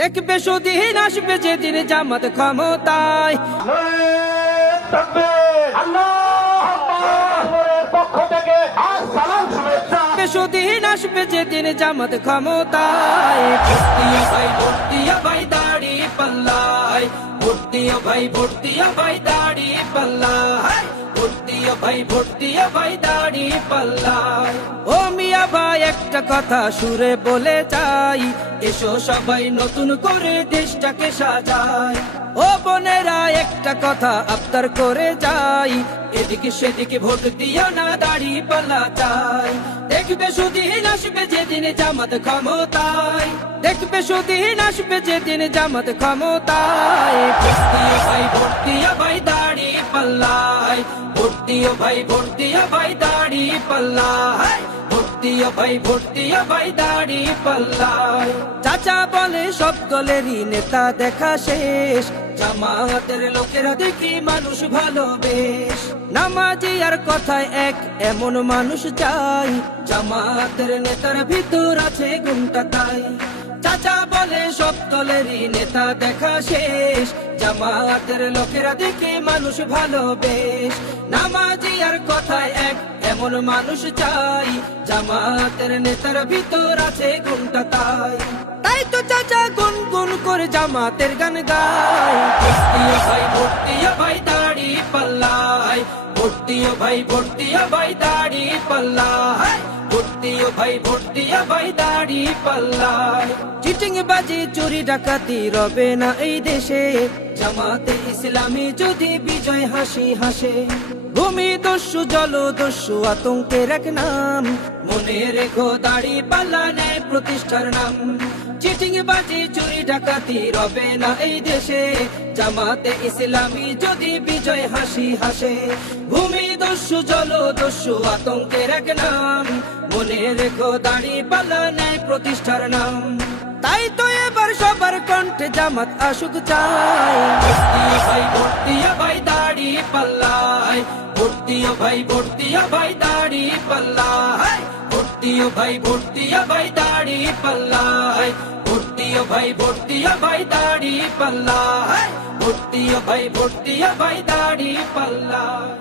দেখবে সুদিন আসবে যেদিন জামাত ক্ষমতায়, সুদিন আসবে যেদিন জামাত ক্ষমতায়। ভর্তিয়া ভাই ভর্তিয়া ভাই দাড়ি পাল্লায়, ভর্তিয়া ভাই ভর্তিয়া ভাই দাড়ি পাল্লায়, ভর্তিয়া ভাই ভর্তিয়া ভাই দাড়ি পাল্লায়। ও মিয়া ভাই একটা কথা সুরে বলে যাই, এসো সবাই নতুন করে দেশটাকে সাজাই। ও বোনেরা একটা কথা আবদার করে যাই, এদিকে সেদিকে ভোট দিও না, দাড়ি পাল্লা চাই। দেখবে সুদিন আসবে যেদিন জামাত ক্ষমতায়, দেখবে সুদিন আসবে যেদিন জামাত ক্ষমতায়। ভর্তিয়া ভাই ভর্তিয়া ভাই দাড়ি পাল্লায়, ভর্তিয়া ভাই ভর্তিয়া ভাই দাড়ি পাল্লায়, ভর্তিয়া ভাই ভর্তিয়া ভাই দাড়ি পাল্লায়। চাচা বলে সব দলেরই নেতা দেখা শেষ, জামাতের লোকেরা দেখি মানুষ ভালো বেশ। নামাজি আর কথায় এক এমন মানুষ চাই, জামাতের নেতার ভিতর আছে গুণটা তাই। চাচা বলে সব দলেরই নেতা দেখা শেষ, জামাতের লোকেরা দেখে মানুষ ভালো বেশ। নামাজি আর কথায় এক এমন মানুষ চাই, জামাতের নেতার ভিতর আছে গুণটা তাই। তাই তো চাচা গুন গুন করে জামাতের গান গায়। ভর্তিয়া ভাই ভর্তিয়া ভাই দাড়ি পাল্লায়, ভর্তিয়া ভাই ভর্তিয়া ভাই দাড়ি পাল্লায়, ভর্তিয়া ভাই ভর্তিয়া ভাই দাড়ি পাল্লায়। চিটিং বাজি চুরি ডাকাতি রবে না এই দেশে, জামাতে ইসলামী যদি বিজয় হাসি হাসে। ভূমি দস্যু জল দস্যু আতঙ্কের এক নাম, মনে রেখো দাড়ি পাল্লা নেয় প্রতিষ্ঠার নাম। চিটিং বাজি চুরি ডাকাতি রবে না এই দেশে, জামাতে ইসলামী যদি বিজয় হাসি হাসে। ভূমি দস্যু জল দস্যু আতঙ্কের এক নাম, মনে রেখো দাড়ি পাল্লা নেয় প্রতিষ্ঠার নাম। তাই তো এবার সবার কণ্ঠে জামাত আসুক চাই। ভর্তিয়া ভাই ভর্তিয়া ভাই দাড়ি পাল্লায়, ভর্তিয়া ভাই ভর্তিয়া ভাই দাড়ি পাল্লায়, ভর্তিয়া ভাই ভর্তিয়া ভাই দাড়ি পাল্লায়, ভর্তিয়া ভাই ভর্তিয়া ভাই দাড়ি পাল্লায়, ভর্তিয়া ভাই ভর্তিয়া ভাই দাড়ি পাল্লায়।